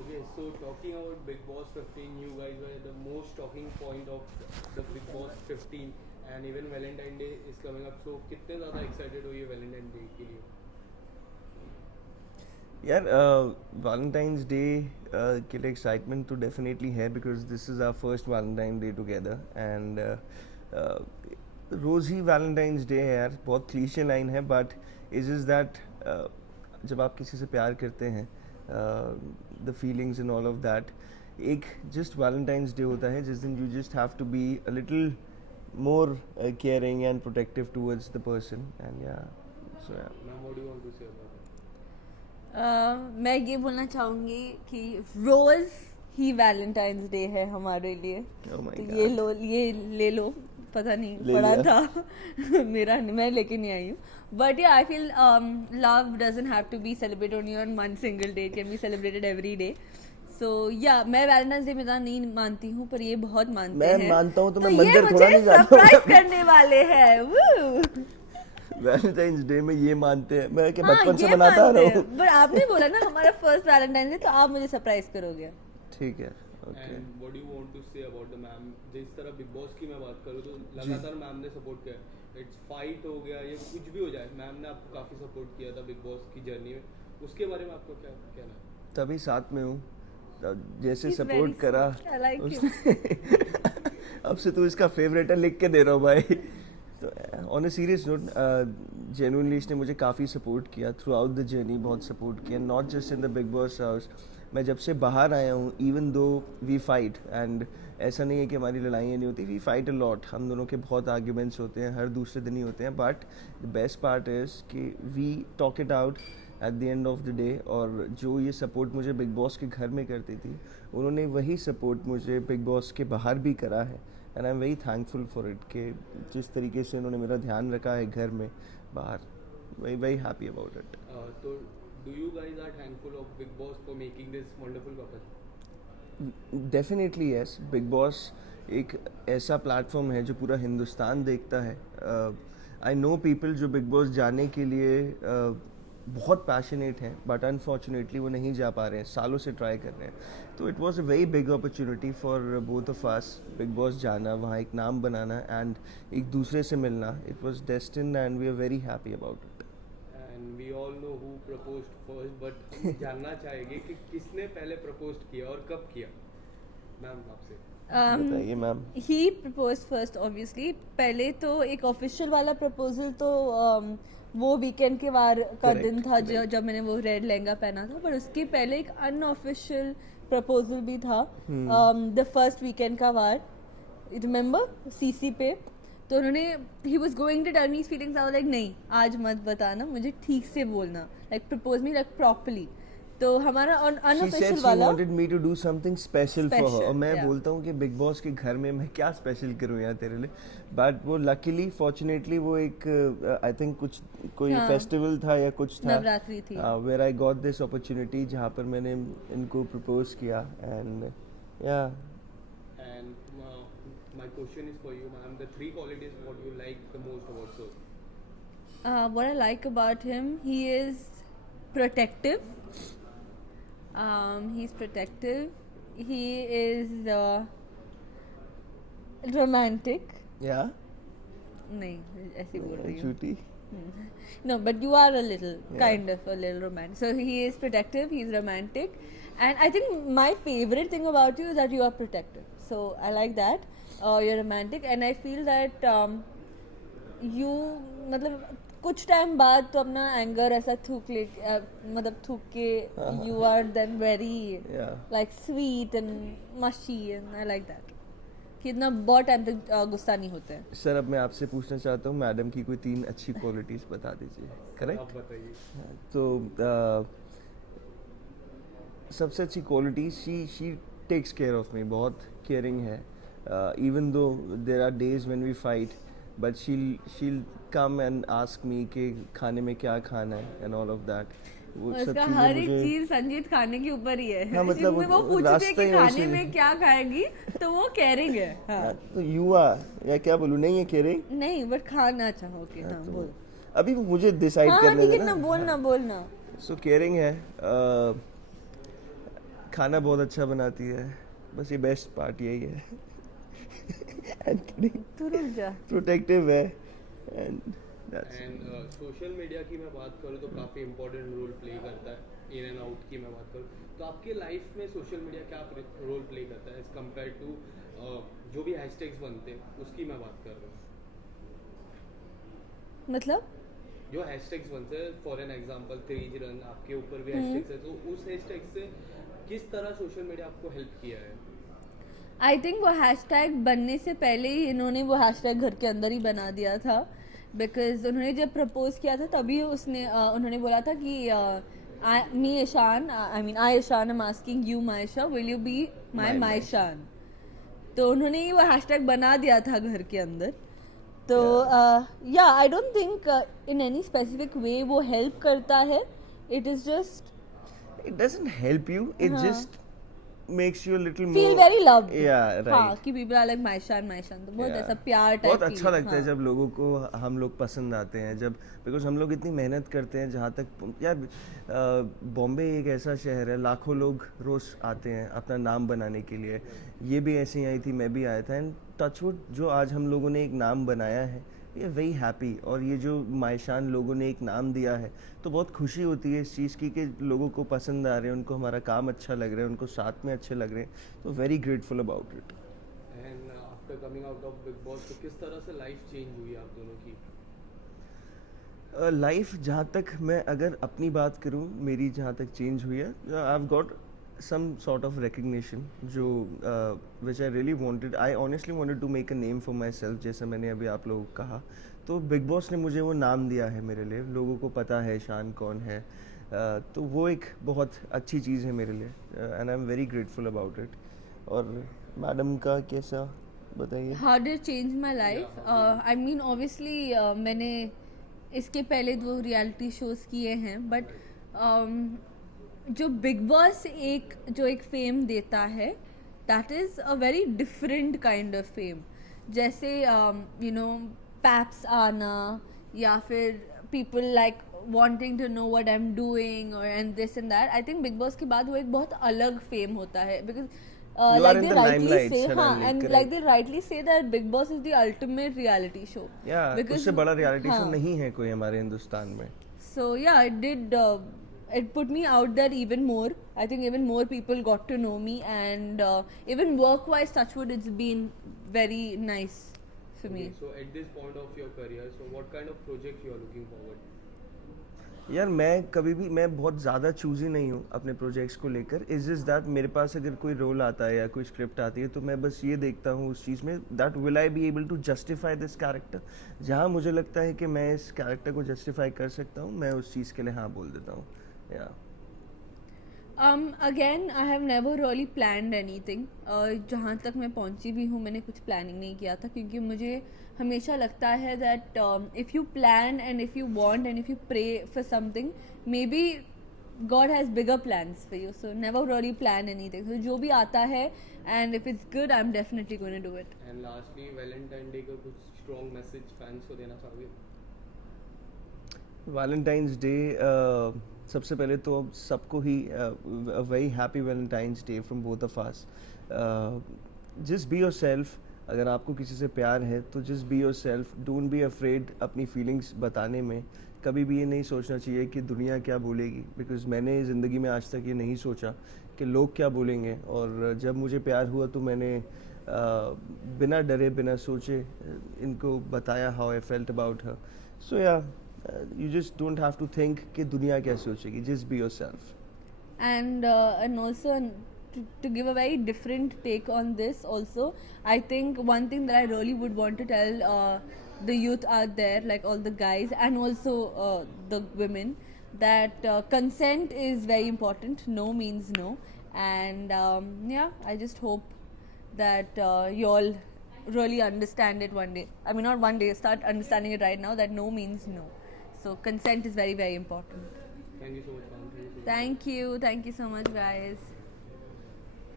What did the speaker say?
Okay, so talking about Big Boss 15, you guys were the most talking point of the Big Boss 15, and even Valentine Day is coming up. So कितने ज़्यादा excited हो ये Valentine Day के लिए? यार Valentine's day के लिए excitement तो डेफिनेटली है because this is our first Valentine day together and रोज़ ही वैलेंटाइंस डे है यार. बहुत क्लीशे लाइन है बट इज दैट जब आप किसी से प्यार करते हैं the feelings and all of that एक जस्ट वैलेंटाइंस डे होता है जिस दिन you just have to be a little more caring and protective towards the person and yeah so yeah. Ma'am, what do you want to say about it? मैं ये बोलना चाहूँगी कि रोज़ ही वैलेंटाइंस डे है हमारे लिए. Oh my तो God. ये ले लो, पता नहीं ले पढ़ा लिया. था मेरा मैं लेके नहीं आई हूँ. But yeah I feel love doesn't have to be celebrated only on one single day, it can be celebrated every day. So yeah मैं वैलेंटाइंस डे में ज़्यादा नहीं मानती हूँ, पर ये बहुत मानते हैं. मैं मानता हूँ तो मैं ये मंदिर थोड़ा मुझे नहीं जाता सरप्राइज करने वाले हैं. वैलेंटाइंस डे में ये मानते हैं. मैं क्या हाँ, बचपन से ये मनाता आ मानते रहा हैं. हूँ. पर आपने बोला ना हमारा फर्स्ट वैलेंटाइन डे, तो आप मुझे सरप्राइज करोगे. ठीक है. Okay. And what do you want to say about the ma'am? जिस तरह बिग बॉस की मैं बात करूँ तो लगातार मैम ने सपोर्ट किया. इट्स फाइट हो गया या कुछ भी हो जाए, मैम ने आपको काफ़ी सपोर्ट किया था बिग बॉस की जर्नी में. उसके बारे में आपको क्या कहना है? तभी साथ में हूँ. जैसे He's सपोर्ट very करा sweet. I like उसने अब से तू इसका फेवरेट है लिख के दे रहा हूँ भाई. तो on a serious note genuinely इसने मुझे काफ़ी सपोर्ट किया थ्रू आउट द जर्नी. बहुत सपोर्ट किया not just in the big boss house. मैं जब से बाहर आया हूँ even though we fight and ऐसा नहीं है कि हमारी लड़ाइयाँ नहीं होती. We fight a lot. हम दोनों के बहुत आर्ग्यूमेंट्स होते हैं, हर दूसरे दिन ही होते हैं. But the best part is कि we talk it out at the end of the day. और जो ये सपोर्ट मुझे बिग बॉस के घर में करती थी उन्होंने वही सपोर्ट मुझे बिग बॉस के बाहर भी करा है. And I am very thankful for it कि जिस तरीके से उन्होंने मेरा ध्यान रखा है घर में बाहर. Very very happy about it. तो do you guys are thankful of Big Boss for making this wonderful couple? Definitely yes. Big Boss एक ऐसा प्लेटफॉर्म है जो पूरा हिंदुस्तान देखता है. आई नो पीपल जो बिग बॉस जाने के लिए बहुत पैशनेट हैं बट अनफॉर्चुनेटली वो नहीं जा पा रहे हैं, सालों से ट्राई कर रहे हैं. तो it was a very big opportunity for both of us. Big boss जाना, वहाँ एक नाम बनाना एंड एक दूसरे से मिलना, it was destined and we are very happy about it. And we all know who proposed first, but हम जानना चाहेंगे कि किसने पहले प्रपोज किया और कब किया. मैम आपसे बताइए मैम. ही प्रपोज फर्स्ट ऑब्वियसली. पहले तो एक ऑफिशियल वाला प्रपोजल तो वो वीकेंड के वार का Correct, दिन था correct. जब मैंने वो रेड लहंगा पहना था. पर उसके पहले एक अनऑफिशियल प्रपोजल भी था द फर्स्ट वीकेंड का वार. रिमेम्बर सीसी पे. तो उन्होंने he was going to tell me his feelings. I was like नहीं आज मत बताना, मुझे ठीक से बोलना, like propose me like properly. तो हमारा She said अनऑफिशियल she वाला wanted me to do something special for her. Special, और मैं yeah. बोलता हूँ कि बिग बॉस के घर में मैं क्या स्पेशल करूँ यार तेरे लिए. बट वो लकीली फॉर्चुनेटली वो एक आई थिंक कुछ कोई हाँ. फेस्टिवल था या कुछ था नवरात्रि थी. Where I got this opportunity जहाँ पर मैंने इनको प्रपोज किया एंड या. and my question is for you, ma'am. The three qualities what you like the most about Sir? What I like about him, he is protective. He's protective. He is romantic. या नहीं ऐसे बोल रही हूँ. झूठी. No, but you are a little, kind of a little romantic. So he is protective, he's romantic. And I think my favorite thing about you is that you are protective. So I like that. You're romantic. And I feel that you, मतलब कुछ time बाद तो अपना anger ऐसा थूक ले मतलब थूक के you are then very like sweet and mushy and I like that कि इतना बहुत टाइम तक गुस्सा नहीं होते हैं. सर अब मैं आपसे पूछना चाहता हूँ मैडम की कोई 3 अच्छी क्वालिटीज बता दीजिए. करेक्ट. आप बताइए. तो सबसे अच्छी quality she takes care of me. बहुत केयरिंग है. Even though there are days when we fight but she'll come and ask me कि खाने में क्या खाना है एंड ऑल ऑफ दैट. वो सब उसका चीज़ें हर एक मुझे चीज संजीत खाने के ऊपर ही है. हाँ, मतलब जिसमें वो पूछते रास्ता हैं कि ही खाने वैसे- में क्या खाएगी तो वो केयरिंग है. हाँ. तो यू आर या क्या बोलूँ नहीं है केयरिंग. नहीं बट खाना चाहोगे. हाँ तो बोल. अभी मुझे डिसाइड हाँ करने ठीक है देना. ना, बोलना बोलना. सो केयरिंग है. खाना बहुत अच्छा बनाती है, बस ये बेस्ट पार्ट यही है. एंड तू रुक जा. प्रोटेक्टिव है एंड एंड सोशल मीडिया की मैं बात करूँ तो काफ़ी इंपॉर्टेंट रोल प्ले करता है. इन एंड आउट की मैं बात करूँ तो आपके लाइफ में सोशल मीडिया क्या रोल प्ले करता है एज कम्पेयर टू जो भी हैशटैग्स बनते हैं उसकी मैं बात कर रहा हूँ. मतलब जो हैशटैग्स बनते हैं for an example craze run आपके ऊपर भी हैशटैग्स है, तो उस हैशटैग से किस तरह सोशल मीडिया आपको हेल्प किया है? आई थिंक वो हैशटैग बनने से पहले ही इन्होंने वो हैशटैग घर के अंदर ही बना दिया था, बिकॉज उन्होंने जब प्रपोज किया था तभी उन्होंने बोला था कि me Ishaan, I Ishaan am asking you Maisha, will you be my Maishaan. तो उन्होंने ही वो हैशटैग बना दिया था घर के अंदर. तो या I don't think in any specific way वो हेल्प करता है. It is just it doesn't help you, it just makes you a little feel more very loved. yeah right. हाँ, कि पीपल आर लाइक मायशान, तो बहुत Yeah. ऐसा प्यार type. बहुत अच्छा लगता है जब लोगों को हम लोग पसंद आते हैं, जब बिकॉज हम लोग इतनी मेहनत करते हैं. जहाँ तक यार बॉम्बे एक ऐसा शहर है, लाखों लोग रोज आते हैं अपना नाम बनाने के लिए. ये भी ऐसे ही आई थी, मैं भी आया था. एंड टचवुड जो आज हम लोगों ने एक नाम बनाया है, ये वेरी हैप्पी. और ये जो मायशान लोगों ने एक नाम दिया है, तो बहुत खुशी होती है इस चीज़ की कि लोगों को पसंद आ रहे हैं, उनको हमारा काम अच्छा लग रहा है, उनको साथ में अच्छे लग रहे हैं. तो very grateful about it. And after coming out of Big boss तो किस तरह से लाइफ चेंज हुई आप दोनों की? लाइफ जहाँ तक मैं अगर अपनी बात करूँ, मेरी जहाँ तक चेंज हुई है, I have got some sort of recognition जो which I really wanted. I honestly wanted to make a name for myself, जैसा मैंने अभी आप लोगों को कहा. तो बिग बॉस ने मुझे वो नाम दिया है मेरे लिए. लोगों को पता है शान कौन है. तो वो एक बहुत अच्छी चीज़ है मेरे लिए and I am very grateful about it. और मैडम का कैसा बताइए? How did change my life? I mean obviously मैंने इसके पहले 2 रियलिटी शोज किए हैं, बट जो बिग बॉस एक फेम देता है, that is a very different kind of fame. जैसे यू नो पैप्स आना, या फिर people like wanting to know what I'm doing or and this and that. I think Big Boss के बाद वो एक बहुत अलग फेम होता है, because You like are in they the rightly limelight say, हाँ, suddenly, and correct. like they rightly say that Big Boss is the ultimate reality show. या Because- उससे बड़ा रियलिटी शो हाँ. नहीं है कोई हमारे हिंदुस्तान में. So yeah, it did. It put me out there even more. I think even more people got to know me, and even work-wise, touchwood, it's been very nice for me. So at this point of your career, so what kind of project you are looking forward? यार मैं बहुत ज़्यादा choosy नहीं हूँ अपने projects को लेकर. Is just that मेरे पास अगर कोई रोल आता है या कोई स्क्रिप्ट आती है, तो मैं बस ये देखता हूँ उस चीज़ में that will I be able to justify this character. जहाँ मुझे लगता है कि मैं इस कैरेक्टर को जस्टिफाई कर सकता हूँ, मैं उस चीज़ के लिए हाँ बोल देता हूँ. या Again, I have never really planned anything. जहाँ तक मैं पहुँची भी हूँ, मैंने कुछ प्लानिंग नहीं किया था, क्योंकि मुझे हमेशा लगता है that if you plan and if you want and if you pray for something, maybe God has bigger plans for you. So never really plan anything. So जो भी आता है, and if it's good, I'm definitely going to do it. And lastly, Valentine Day का कुछ strong message fans को देना चाहोगे? Valentine's day सबसे पहले तो सबको ही very happy Valentine's Day from both of us. Just be yourself. अगर आपको किसी से प्यार है तो just be yourself. Don't be afraid अपनी फीलिंग्स बताने में. कभी भी ये नहीं सोचना चाहिए कि दुनिया क्या बोलेगी, बिकॉज मैंने ज़िंदगी में आज तक ये नहीं सोचा कि लोग क्या बोलेंगे. और जब मुझे प्यार हुआ तो मैंने बिना डरे बिना सोचे इनको बताया how I felt about her. So yeah you just don't have to think कि दुनिया क्या सोचेगी. just be yourself. And also to give a very different take on this also, I think one thing that I really would want to tell the youth out there, like all the guys and also the women, that consent is very important. No means no. And yeah, I just hope that you all really understand it one day. I mean, not one day, start understanding it right now, that no means no. So consent is very, very important. Thank you so much, ma'am. Thank you so much, guys.